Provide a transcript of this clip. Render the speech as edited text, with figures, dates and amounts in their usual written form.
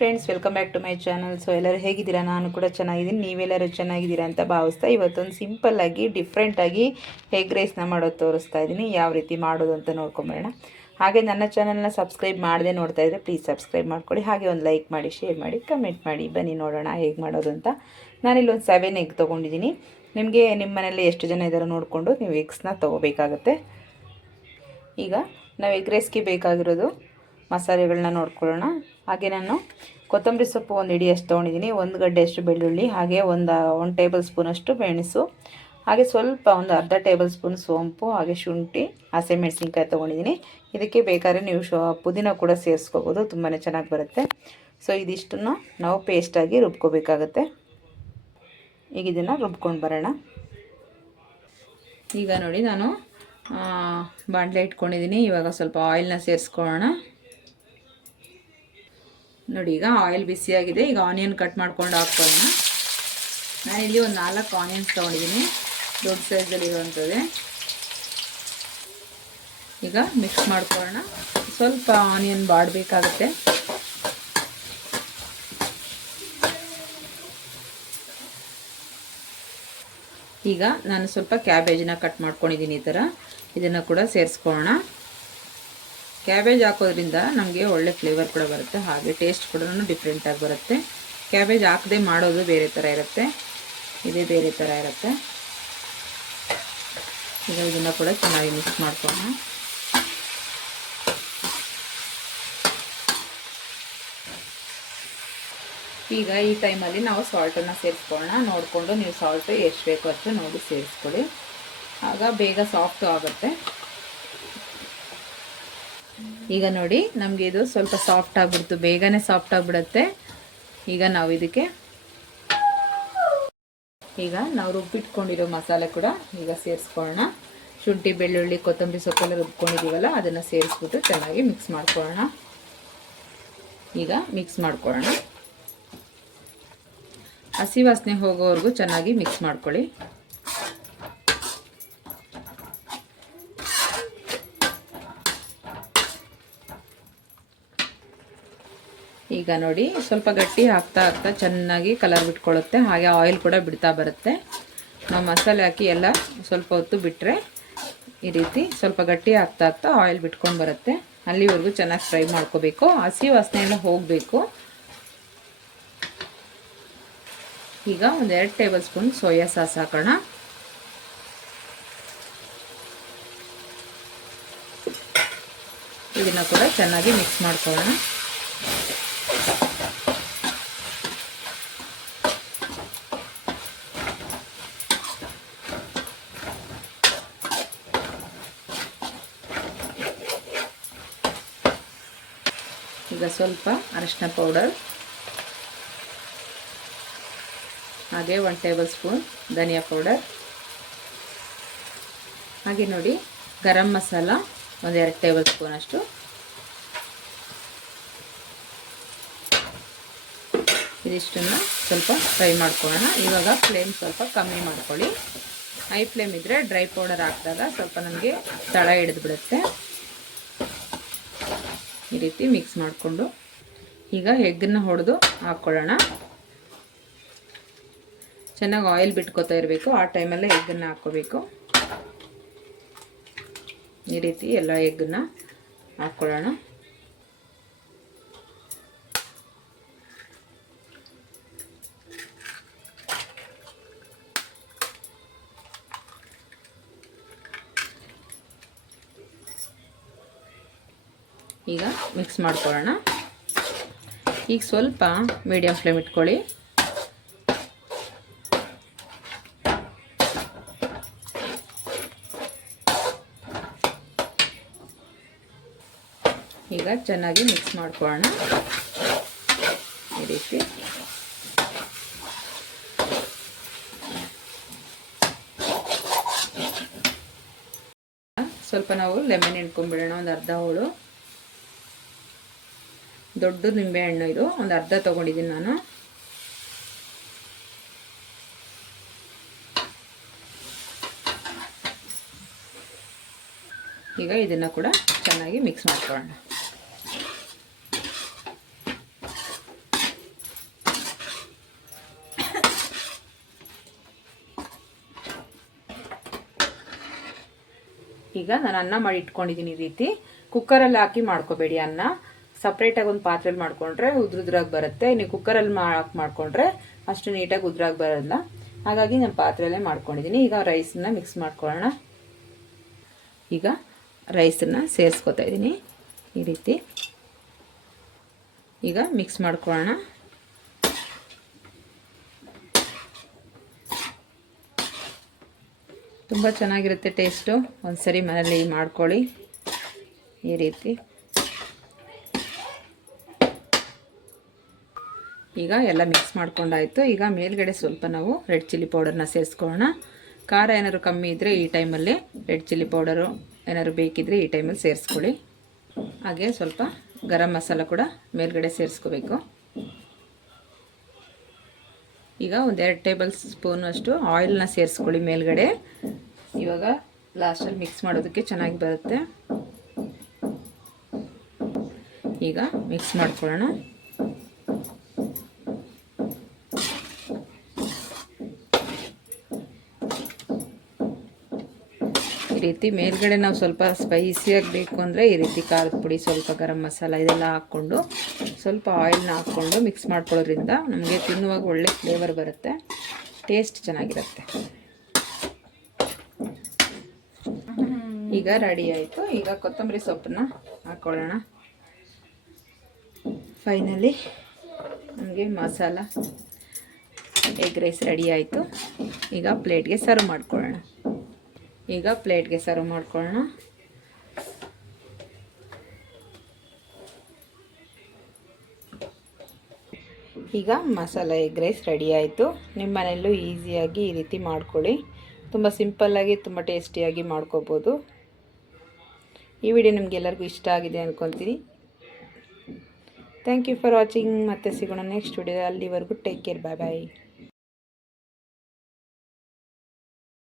Friends, welcome back to my channel. So ಎಲ್ಲರೂ ಹೇಗಿದ್ದೀರಾ? ನಾನು ಕೂಡ ಚೆನ್ನಾಗಿದ್ದೀನಿ. ನೀವೆಲ್ಲರೂ ಚೆನ್ನಾಗಿದ್ದೀರಾ ಅಂತ ಭಾವಿಸ್ತಾ ಇವತ್ತೊಂದು ಸಿಂಪಲ್ಲಾಗಿ ಡಿಫ್ರೆಂಟಾಗಿ ಎಗ್ ರೈಸ್ನ ಮಾಡೋದು ತೋರಿಸ್ತಾ ಇದ್ದೀನಿ. ಯಾವ ರೀತಿ ಮಾಡೋದು ಅಂತ ನೋಡ್ಕೊಂಬರೋಣ. ಹಾಗೆ ನನ್ನ ಚಾನಲ್ನ ಸಬ್ಸ್ಕ್ರೈಬ್ ಮಾಡದೆ ನೋಡ್ತಾ ಇದ್ದರೆ ಪ್ಲೀಸ್ ಸಬ್ಸ್ಕ್ರೈಬ್ ಮಾಡ್ಕೊಳ್ಳಿ. ಹಾಗೆ ಒಂದು ಲೈಕ್ ಮಾಡಿ, ಶೇರ್ ಮಾಡಿ, ಕಮೆಂಟ್ ಮಾಡಿ. ಬನ್ನಿ ನೋಡೋಣ ಹೇಗೆ ಮಾಡೋದು ಅಂತ. ನಾನಿಲ್ಲಿ ಒಂದು 7 ಎಗ್ ತೊಗೊಂಡಿದ್ದೀನಿ. ನಿಮಗೆ ನಿಮ್ಮ ಮನೇಲಿ ಎಷ್ಟು ಜನ ಇದ್ದಾರೋ ನೋಡಿಕೊಂಡು ನೀವು ಎಗ್ಸ್ನ ತೊಗೋಬೇಕಾಗತ್ತೆ. ಈಗ ನಾವು ಎಗ್ ರೈಸ್ಗೆ ಬೇಕಾಗಿರೋದು ಮಸಾಲೆಗಳನ್ನ ನೋಡ್ಕೊಳ್ಳೋಣ. ಹಾಗೆ ನಾನು ಕೊತ್ತಂಬರಿ ಸೊಪ್ಪು ಒಂದು ಹಿಡಿಯಷ್ಟು ತೊಗೊಂಡಿದ್ದೀನಿ, 1 ಗಡ್ಡೆಯಷ್ಟು ಬೆಳ್ಳುಳ್ಳಿ, ಹಾಗೆ ಒಂದು ಟೇಬಲ್ ಸ್ಪೂನಷ್ಟು ಮೆಣಸು, ಹಾಗೆ ಸ್ವಲ್ಪ ಒಂದು ಅರ್ಧ ಟೇಬಲ್ ಸ್ಪೂನ್ ಸೋಂಪು, ಹಾಗೆ ಶುಂಠಿ, ಹಸಿಮೆಣಸಿನ್ಕಾಯಿ ತೊಗೊಂಡಿದ್ದೀನಿ. ಇದಕ್ಕೆ ಬೇಕಾದ್ರೆ ನೀವು ಪುದೀನ ಕೂಡ ಸೇರಿಸ್ಕೋಬೋದು, ತುಂಬಾ ಚೆನ್ನಾಗಿ ಬರುತ್ತೆ. ಸೊ ಇದಿಷ್ಟನ್ನು ನಾವು ಪೇಸ್ಟಾಗಿ ರುಬ್ಕೋಬೇಕಾಗತ್ತೆ. ಈಗ ಇದನ್ನು ರುಬ್ಕೊಂಡು ಬರೋಣ. ಈಗ ನೋಡಿ, ನಾನು ಬಾಣಲೆ ಇಟ್ಕೊಂಡಿದ್ದೀನಿ. ಇವಾಗ ಸ್ವಲ್ಪ ಆಯಿಲ್ನ ಸೇರಿಸ್ಕೊಳ್ಳೋಣ. ನೋಡಿ, ಈಗ ಆಯಿಲ್ ಬಿಸಿಯಾಗಿದೆ. ಈಗ ಆನಿಯನ್ ಕಟ್ ಮಾಡ್ಕೊಂಡು ಹಾಕ್ಕೊಳ್ಳೋಣ. ನಾನಿಲ್ಲಿ ಒಂದು 4 ಆನಿಯನ್ಸ್ ತೊಗೊಂಡಿದ್ದೀನಿ, ದೊಡ್ಡ ಸೈಜಲ್ಲಿರುವಂಥದ್ದೇ. ಈಗ ಮಿಕ್ಸ್ ಮಾಡ್ಕೊಳ್ಳೋಣ. ಸ್ವಲ್ಪ ಆನಿಯನ್ ಬಾಡಬೇಕಾಗುತ್ತೆ. ಈಗ ನಾನು ಸ್ವಲ್ಪ ಕ್ಯಾಬೇಜನ್ನ ಕಟ್ ಮಾಡ್ಕೊಂಡಿದ್ದೀನಿ ಈ ಥರ. ಇದನ್ನು ಕೂಡ ಸೇರಿಸ್ಕೊಳ್ಳೋಣ. ಕ್ಯಾಬೇಜ್ ಹಾಕೋದ್ರಿಂದ ನಮಗೆ ಒಳ್ಳೆ ಫ್ಲೇವರ್ ಕೂಡ ಬರುತ್ತೆ, ಹಾಗೆ ಟೇಸ್ಟ್ ಕೂಡ ಡಿಫ್ರೆಂಟಾಗಿ ಬರುತ್ತೆ. ಕ್ಯಾಬೇಜ್ ಹಾಕದೆ ಮಾಡೋದು ಬೇರೆ ಥರ ಇರುತ್ತೆ, ಇದೇ ಬೇರೆ ಥರ ಇರುತ್ತೆ. ಈಗ ಇದನ್ನು ಕೂಡ ಚೆನ್ನಾಗಿ ಮಿಕ್ಸ್ ಮಾಡ್ಕೊಳ್ಳೋಣ. ಈಗ ಈ ಟೈಮಲ್ಲಿ ನಾವು ಸಾಲ್ಟನ್ನು ಸೇರಿಸ್ಕೊಳ್ಳೋಣ. ನೋಡಿಕೊಂಡು ನೀವು ಸಾಲ್ಟು ಎಷ್ಟು ಬೇಕೋ ಅಷ್ಟು ನೋಡಿ ಸೇರಿಸ್ಕೊಳ್ಳಿ, ಆಗ ಬೇಗ ಸಾಫ್ಟು ಆಗುತ್ತೆ. ಈಗ ನೋಡಿ, ನಮಗೆ ಇದು ಸ್ವಲ್ಪ ಸಾಫ್ಟ್ ಆಗಿಬಿಡ್ತು, ಬೇಗನೆ ಸಾಫ್ಟ್ ಆಗಿಬಿಡುತ್ತೆ. ಈಗ ನಾವು ಇದಕ್ಕೆ ನಾವು ರುಬ್ಬಿಟ್ಕೊಂಡಿರೋ ಮಸಾಲೆ ಕೂಡ ಈಗ ಸೇರಿಸ್ಕೊಳ್ಳೋಣ. ಶುಂಠಿ, ಬೆಳ್ಳುಳ್ಳಿ, ಕೊತ್ತಂಬರಿ ಸೊಪ್ಪೆಲ್ಲ ರುಬ್ಕೊಂಡಿದ್ದೀವಲ್ಲ, ಅದನ್ನು ಸೇರಿಸ್ಬಿಟ್ಟು ಚೆನ್ನಾಗಿ ಮಿಕ್ಸ್ ಮಾಡ್ಕೊಳ್ಳೋಣ. ಈಗ ಮಿಕ್ಸ್ ಮಾಡ್ಕೊಳ್ಳೋಣ. ಹಸಿ ವಾಸನೆ ಹೋಗೋವರೆಗೂ ಚೆನ್ನಾಗಿ ಮಿಕ್ಸ್ ಮಾಡ್ಕೊಳ್ಳಿ. ಈಗ ನೋಡಿ, ಸ್ವಲ್ಪ ಗಟ್ಟಿ ಆಗ್ತಾ ಚೆನ್ನಾಗಿ ಕಲರ್ ಬಿಟ್ಕೊಳ್ಳುತ್ತೆ, ಹಾಗೆ ಆಯಿಲ್ ಕೂಡ ಬಿಡ್ತಾ ಬರುತ್ತೆ. ನಾವು ಮಸಾಲೆ ಹಾಕಿ ಎಲ್ಲ ಸ್ವಲ್ಪ ಹೊತ್ತು ಬಿಟ್ಟರೆ ಈ ರೀತಿ ಸ್ವಲ್ಪ ಗಟ್ಟಿ ಆಗ್ತಾ ಆಯಿಲ್ ಬಿಟ್ಕೊಂಡು ಬರುತ್ತೆ. ಅಲ್ಲಿವರೆಗೂ ಚೆನ್ನಾಗಿ ಫ್ರೈ ಮಾಡ್ಕೋಬೇಕು, ಹಸಿ ವಾಸನೆ ಎಲ್ಲ ಹೋಗಬೇಕು. ಈಗ 1-2 ಟೇಬಲ್ ಸ್ಪೂನ್ ಸೋಯಾ ಸಾಸ್ ಹಾಕೋಣ. ಇದನ್ನು ಕೂಡ ಚೆನ್ನಾಗಿ ಮಿಕ್ಸ್ ಮಾಡ್ಕೊಳ್ಳೋಣ. ಈಗ ಸ್ವಲ್ಪ ಅರಿಶಿನ ಪೌಡರ್, ಹಾಗೆ 1 ಟೇಬಲ್ ಸ್ಪೂನ್ ಧನಿಯಾ ಪೌಡರ್, ಹಾಗೆ ನೋಡಿ ಗರಂ ಮಸಾಲ 1-2 ಟೇಬಲ್ ಸ್ಪೂನ್ ಅಷ್ಟು. ಇದಿಷ್ಟನ್ನು ಸ್ವಲ್ಪ ಫ್ರೈ ಮಾಡ್ಕೊಳ್ಳೋಣ. ಇವಾಗ ಫ್ಲೇಮ್ ಸ್ವಲ್ಪ ಕಮ್ಮಿ ಮಾಡ್ಕೊಳ್ಳಿ. ಹೈ ಫ್ಲೇಮ್ ಇದ್ದರೆ ಡ್ರೈ ಪೌಡರ್ ಹಾಕಿದಾಗ ಸ್ವಲ್ಪ ನಮಗೆ ತಳ ಹಿಡಿದು ಬಿಡುತ್ತೆ. ಈ ರೀತಿ ಮಿಕ್ಸ್ ಮಾಡಿಕೊಂಡು ಈಗ ಎಗ್ಗನ್ನು ಹೊಡೆದು ಹಾಕ್ಕೊಳ್ಳೋಣ. ಚೆನ್ನಾಗಿ ಆಯಿಲ್ ಬಿಟ್ಕೋತಾ ಇರಬೇಕು, ಆ ಟೈಮಲ್ಲೇ ಎಗ್ಗನ್ನು ಹಾಕ್ಕೋಬೇಕು. ಈ ರೀತಿ ಎಲ್ಲ ಎಗ್ಗನ್ನು ಹಾಕ್ಕೊಳ್ಳೋಣ. ಈಗ ಮಿಕ್ಸ್ ಮಾಡ್ಕೊಳ್ಳೋಣ. ಈಗ ಸ್ವಲ್ಪ ಮೀಡಿಯಮ್ ಫ್ಲೇಮ್ ಇಟ್ಕೊಳ್ಳಿ. ಈಗ ಚೆನ್ನಾಗಿ ಮಿಕ್ಸ್ ಮಾಡ್ಕೊಳ್ಳೋಣ. ಈ ರೀತಿ ಸ್ವಲ್ಪ ನಾವು ಲೆಮನ್ ಹಿಂಡ್ಕೊಂಡ್ಬಿಡೋಣ. ಒಂದು ಅರ್ಧ ಹೋಳು ದೊಡ್ಡ ನಿಂಬೆ ಹಣ್ಣು, ಇದು ಒಂದು ಅರ್ಧ ತೊಗೊಂಡಿದ್ದೀನಿ ನಾನು. ಈಗ ಇದನ್ನು ಕೂಡ ಚೆನ್ನಾಗಿ ಮಿಕ್ಸ್ ಮಾಡ್ಕೊಳ್ಳೋಣ. ಈಗ ನಾನು ಅನ್ನ ಮಾಡಿ ಇಟ್ಕೊಂಡಿದ್ದೀನಿ. ಈ ರೀತಿ ಕುಕ್ಕರಲ್ಲಿ ಹಾಕಿ ಮಾಡ್ಕೋಬೇಡಿ. ಅನ್ನ ಸಪ್ರೇಟಾಗಿ ಒಂದು ಪಾತ್ರೆಯಲ್ಲಿ ಮಾಡ್ಕೊಂಡ್ರೆ ಉದ್ರಾಗಿ ಬರುತ್ತೆ. ನೀವು ಕುಕ್ಕರಲ್ಲಿ ಮಾಡ್ಕೊಂಡ್ರೆ ಅಷ್ಟು ನೀಟಾಗಿ ಉದ್ರಾಗಿ ಬರೋಲ್ಲ. ಹಾಗಾಗಿ ನಾನು ಪಾತ್ರೆಯಲ್ಲೇ ಮಾಡ್ಕೊಂಡಿದ್ದೀನಿ. ಈಗ ರೈಸನ್ನ ಮಿಕ್ಸ್ ಮಾಡ್ಕೊಳ್ಳೋಣ. ಈಗ ರೈಸನ್ನು ಸೇರಿಸ್ಕೊತಾ ಇದ್ದೀನಿ ಈ ರೀತಿ. ಈಗ ಮಿಕ್ಸ್ ಮಾಡ್ಕೊಳ್ಳೋಣ. ತುಂಬ ಚೆನ್ನಾಗಿರುತ್ತೆ ಟೇಸ್ಟು. ಒಂದ್ಸರಿ ಮನೇಲಿ ಮಾಡ್ಕೊಳ್ಳಿ ಈ ರೀತಿ. ಈಗ ಎಲ್ಲ ಮಿಕ್ಸ್ ಮಾಡ್ಕೊಂಡಾಯಿತು. ಈಗ ಮೇಲ್ಗಡೆ ಸ್ವಲ್ಪ ನಾವು ರೆಡ್ ಚಿಲ್ಲಿ ಪೌಡರ್ನ ಸೇರಿಸ್ಕೊಳ್ಳೋಣ. ಖಾರ ಏನಾದ್ರು ಕಮ್ಮಿ ಇದ್ದರೆ ಈ ಟೈಮಲ್ಲಿ ರೆಡ್ ಚಿಲ್ಲಿ ಪೌಡರು ಏನಾದ್ರು ಬೇಕಿದ್ದರೆ ಈ ಟೈಮಲ್ಲಿ ಸೇರಿಸ್ಕೊಳ್ಳಿ. ಹಾಗೆ ಸ್ವಲ್ಪ ಗರಂ ಮಸಾಲ ಕೂಡ ಮೇಲ್ಗಡೆ ಸೇರಿಸ್ಕೋಬೇಕು. ಈಗ 1-2 ಟೇಬಲ್ ಸ್ಪೂನಷ್ಟು ಆಯಿಲ್ನ ಸೇರಿಸ್ಕೊಳ್ಳಿ ಮೇಲ್ಗಡೆ. ಇವಾಗ ಲಾಸ್ಟಲ್ಲಿ ಮಿಕ್ಸ್ ಮಾಡೋದಕ್ಕೆ ಚೆನ್ನಾಗಿ ಬರುತ್ತೆ. ಈಗ ಮಿಕ್ಸ್ ಮಾಡ್ಕೊಳ್ಳೋಣ. ಈ ರೀತಿ ಮೇಲ್ಗಡೆ ನಾವು ಸ್ವಲ್ಪ ಸ್ಪೈಸಿಯಾಗಿ ಬೇಕು ಅಂದರೆ ಈ ರೀತಿ ಖಾರದ ಪುಡಿ, ಸ್ವಲ್ಪ ಗರಂ ಮಸಾಲ ಇದೆಲ್ಲ ಹಾಕ್ಕೊಂಡು ಸ್ವಲ್ಪ ಆಯಿಲ್ನ ಹಾಕ್ಕೊಂಡು ಮಿಕ್ಸ್ ಮಾಡ್ಕೊಳ್ಳೋದ್ರಿಂದ ನಮಗೆ ತಿನ್ನುವಾಗ ಒಳ್ಳೆ ಫ್ಲೇವರ್ ಬರುತ್ತೆ, ಟೇಸ್ಟ್ ಚೆನ್ನಾಗಿರುತ್ತೆ. ಈಗ ರೆಡಿ ಆಯಿತು. ಈಗ ಕೊತ್ತಂಬರಿ ಸೊಪ್ಪನ್ನ ಹಾಕ್ಕೊಳ್ಳೋಣ. ಫೈನಲಿ ನಮಗೆ ಮಸಾಲ ಎಗ್ ರೈಸ್ ರೆಡಿ ಆಯಿತು. ಈಗ ಪ್ಲೇಟ್ಗೆ ಸರ್ವ್ ಮಾಡ್ಕೊಳ್ಳೋಣ. ಈಗ ಮಸಾಲ ಎಗ್ ರೈಸ್ ರೆಡಿ ಆಯಿತು. ನಿಮ್ಮ ಮನೆಯಲ್ಲೂ ಈಸಿಯಾಗಿ ಈ ರೀತಿ ಮಾಡ್ಕೊಳ್ಳಿ. ತುಂಬ ಸಿಂಪಲ್ಲಾಗಿ ತುಂಬ ಟೇಸ್ಟಿಯಾಗಿ ಮಾಡ್ಕೋಬೋದು. ಈ ವಿಡಿಯೋ ನಿಮಗೆಲ್ಲರಿಗೂ ಇಷ್ಟ ಆಗಿದೆ ಅಂದ್ಕೊತೀನಿ. Thank you for watching. ಮತ್ತೆ ಸಿಗೋಣ ನೆಕ್ಸ್ಟ್ ವಿಡಿಯೋ. ಅಲ್ಲಿವರೆಗೂ ಟೇಕ್ ಕೇರ್. ಬಾಯ್ ಬಾಯ್.